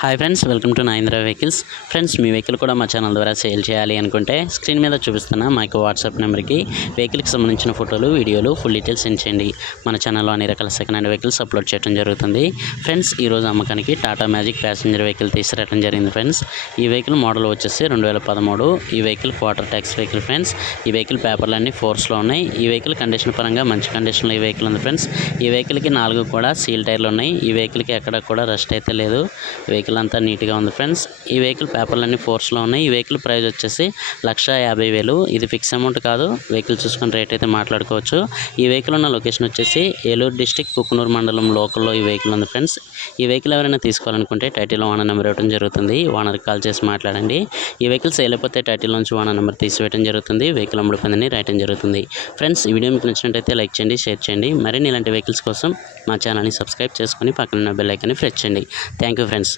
Hi friends welcome to Nayindra vehicles friends me vehicle కూడా మా channel ద్వారా sale చేయాలి అనుకుంటే స్క్రీన్ మీద చూపిస్తున్న మా యొక్క వాట్సాప్ నెంబర్కి వెహికల్కి సంబంధించిన ఫోటోలు వీడియోలు ఫుల్ డీటెయిల్స్ సెండ్ చేయండి. మన ఛానల్లో అన్ని రకాల సెకండ్ హ్యాండ్ వెహికల్స్ అప్లోడ్ చేయడం జరుగుతుంది ఫ్రెండ్స్ ఈరోజు అమ్మకానికి టాటా మ్యాజిక్ ప్యాసింజర్ వెహికల్ తీసుకురావడం జరిగింది ఫ్రెండ్స్ ఈ వెహికల్ మోడల్ వచ్చేసి రెండు వేల పదమూడు. ఈ vehicle quarter tax vehicle friends ఈ వెహికల్ పేపర్లు అన్ని ఫోర్స్లో ఉన్నాయి. ఈ వెహికల్ కండిషన్ పరంగా మంచి కండిషన్లో ఈ వెహికల్ ఉంది ఫ్రెండ్స్ ఈ వెహికల్కి నాలుగు కూడా సీల్ టైర్లు ఉన్నాయి. ఈ వెహికల్కి ఎక్కడ కూడా రస్ట్ అయితే లేదు. వెహికల్ వెహికల్ అంతా నీట్గా ఉంది ఫ్రెండ్స్ ఈ వెహికల్ పేపర్లన్నీ ఫోర్స్లో ఉన్నాయి. ఈ వెహికల్ ప్రైస్ వచ్చేసి లక్ష యాభై వేలు. ఇది ఫిక్స్ అమౌంట్ కాదు. వెహికల్ చూసుకొని రేట్ అయితే మాట్లాడుకోవచ్చు. ఈ వెహికల్ ఉన్న లొకేషన్ వచ్చేసి ఏలూరు డిస్టిక్ కుకునూరు మండలం లోకల్లో ఈ వెహికల్ ఉంది ఫ్రెండ్స్ ఈ వెహికల్ ఎవరైనా తీసుకోవాలనుకుంటే టైటిల్ ఓనర్ నెంబర్ ఇవ్వడం జరుగుతుంది. ఓనర్కి కాల్ చేసి మాట్లాడండి. ఈ వెహికల్ సేల్ అయిపోతే టైటిల్ నుంచి ఓనర్ నెంబర్ తీసివేయడం జరుగుతుంది. వెహికల్ అమ్ముడు అమ్ముడుపోయిందని రాయటం జరుగుతుంది. ఫ్రెండ్స్ ఈ వీడియో మీకు నచ్చినట్టయితే లైక్ చేయండి షేర్ చేయండి. మరిన్ని ఇలాంటి వెహికల్స్ కోసం మా ఛానల్ని సబ్స్క్రైబ్ చేసుకొని పక్కన ఉన్న బెల్ ఐకాన్ని ప్రెస్ చేయండి. Thank you friends